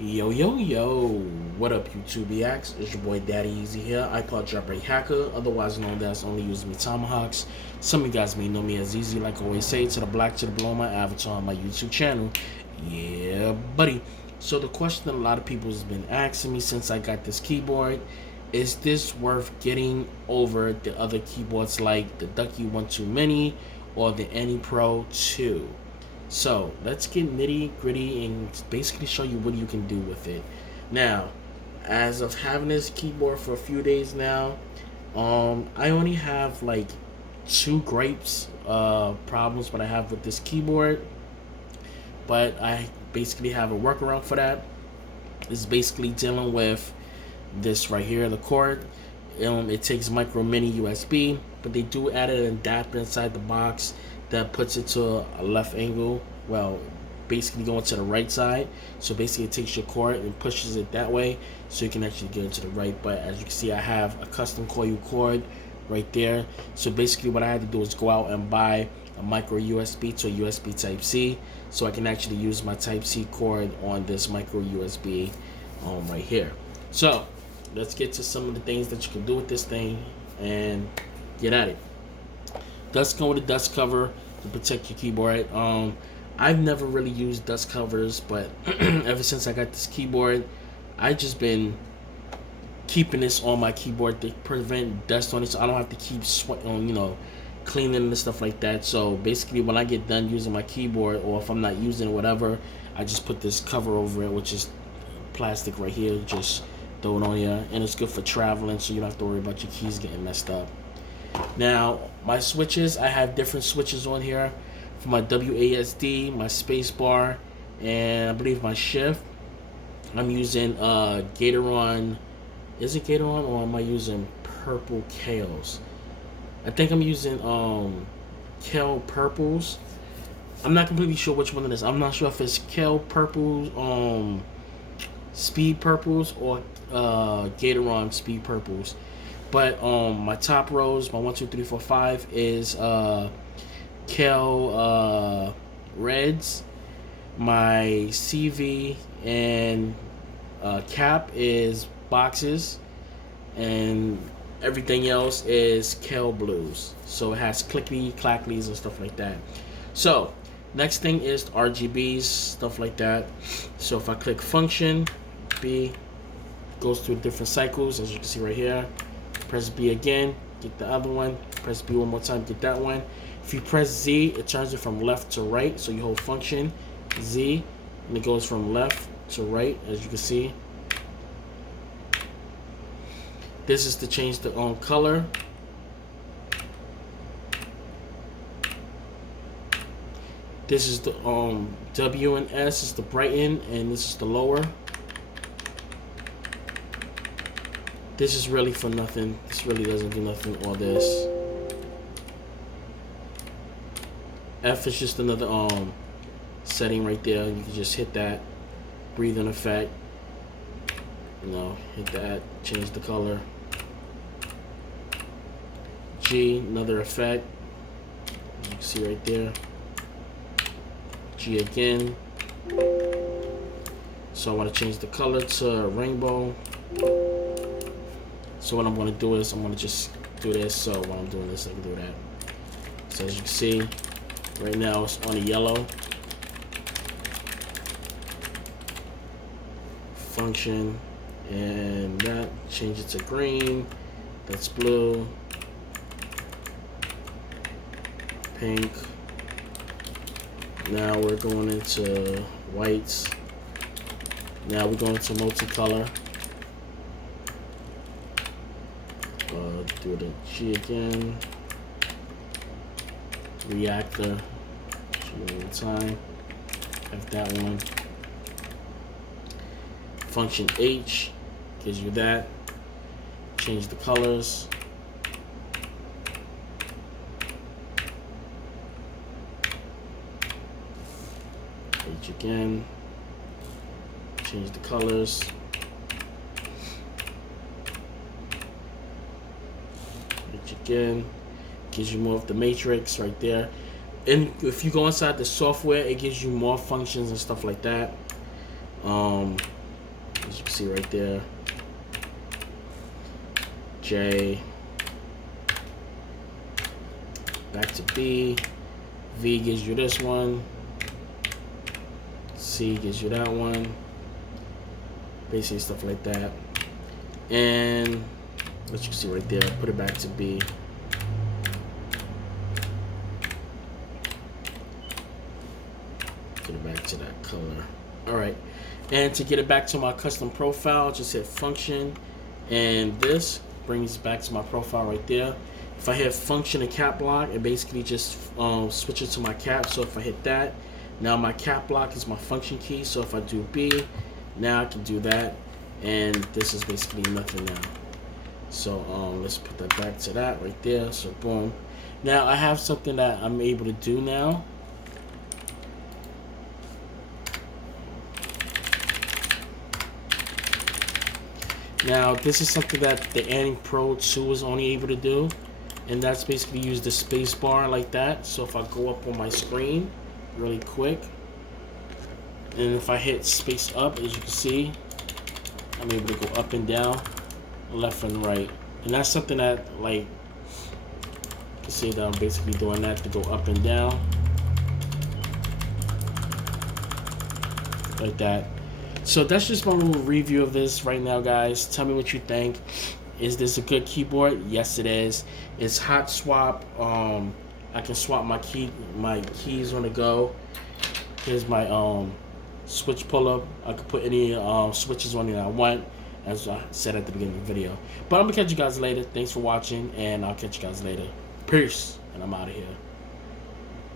Yo, yo, yo, what up, YouTubiacs? It's your boy Daddy Easy here, ipod jailbreak hacker, otherwise known as only using me tomahawks. Some of you guys may know me as Easy, like I always say, to the black, to the blue, my avatar on my YouTube channel. Yeah, buddy. So, the question that a lot of people has been asking me since I got this keyboard is this worth getting over the other keyboards like the Ducky 1-2 Mini or the Any Pro 2? So let's get nitty gritty and basically show you what you can do with it. Now, as of having this keyboard for a few days now, I only have like two gripes, problems what I have with this keyboard, but I basically have a workaround for that. It's basically dealing with this right here, the cord. It takes micro mini USB, but they do add an adapter inside the box that puts it to a left angle. Well, basically going to the right side. So basically it takes your cord and pushes it that way so you can actually get it to the right. But as you can see, I have a custom coil cord right there. So basically what I had to do is go out and buy a micro USB to a USB type C so I can actually use my type C cord on this micro USB right here. So let's get to some of the things that you can do with this thing and get at it. Dust cover with a dust cover to protect your keyboard. I've never really used dust covers, but ever since I got this keyboard, I just been keeping this on my keyboard to prevent dust on it, so I don't have to keep cleaning and stuff like that. So basically, when I get done using my keyboard, or if I'm not using it, whatever, I just put this cover over it, which is plastic right here. Just throw it on here, and it's good for traveling, so you don't have to worry about your keys getting messed up. Now, my switches, I have different switches on here for my WASD, my space bar, and I believe my shift. I'm using Gatoron. Is it Gatoron, or am I using Purple Kales? I think I'm using Kale Purples. I'm not completely sure which one it is. I'm not sure if it's Kale Purples, Speed Purples, or Gatoron Speed Purples. But my top rows, my 1, 2, 3, 4, 5 is Kale Reds. My CV and cap is boxes, and everything else is Kale Blues. So it has clickety clackleys and stuff like that. So next thing is RGBs, stuff like that. So if I click function, B goes through different cycles, as you can see right here. Press B again, get the other one. Press B one more time, get that one. If you press Z, it turns it from left to right. So you hold function Z, and it goes from left to right, as you can see. This is to change the color. This is the W and S is the brighten, and this is the lower. This is really for nothing. This really doesn't do nothing. All this. F is just another setting right there. You can just hit that. Breathing effect. Hit that. Change the color. G, another effect. As you can see right there. G again. So I want to change the color to rainbow. So what I'm going to do is I'm going to just do this. So while I'm doing this, I can do that. So as you can see, right now it's on the yellow. Function, and that, change it to green. That's blue. Pink. Now we're going into whites. Now we're going into multicolor. Do the G again. Reactor. G one time. Have that one. Function H gives you that. Change the colors. H again. Change the colors. Again, gives you more of the matrix right there. And if you go inside the software, it gives you more functions and stuff like that. as you can see right there. J, back to B, V gives you this one, C gives you that one, basically stuff like that. And as you can see right there, put it back to B. Get it back to that color. Alright, and to get it back to my custom profile, just hit function, and this brings it back to my profile right there. If I hit function and cap lock, it basically just switches to my cap. So if I hit that, now my cap lock is my function key. So if I do B, now I can do that, and this is basically nothing now. So let's put that back to that right there. So boom. Now I have something that I'm able to do now. Now this is something that the Anime Pro 2 is only able to do, and that's basically use the space bar like that. So if I go up on my screen really quick, and if I hit space up, as you can see, I'm able to go up and down, left and right. And that's something that, like, you can see that I'm basically doing that to go up and down like that. So that's just my little review of this right now, guys. Tell me what you think. Is this a good keyboard? Yes, it is. It's hot swap. I can swap my keys on the go. Here's my switch pull-up. I can put any switches on it I want, as I said at the beginning of the video. But I'm gonna catch you guys later. Thanks for watching, and I'll catch you guys later. Peace, and I'm out of here.